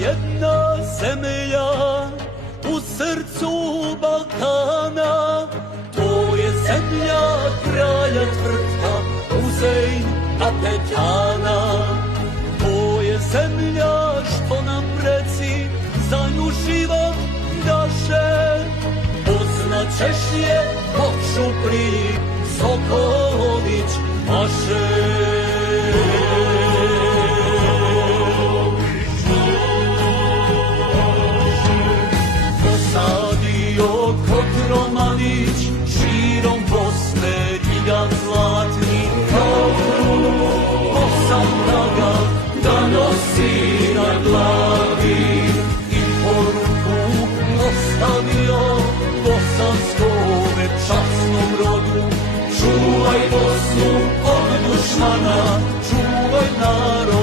jedna zemlja u srcu Balkana, to je zemlja kralja Tvrtka, Uzejn Apetana. To je zemlja što nam preci za nju život daše, poznaćeš je Pokšuplji, Sokolić maše. Posadio Kotromanić širom Bosne Ljiljak zlatni kao posada ga da nosi na glavi i poruku ostavio bosanskome časnom rodu: čuvaj Bosnu od dušmana, čuvaj narod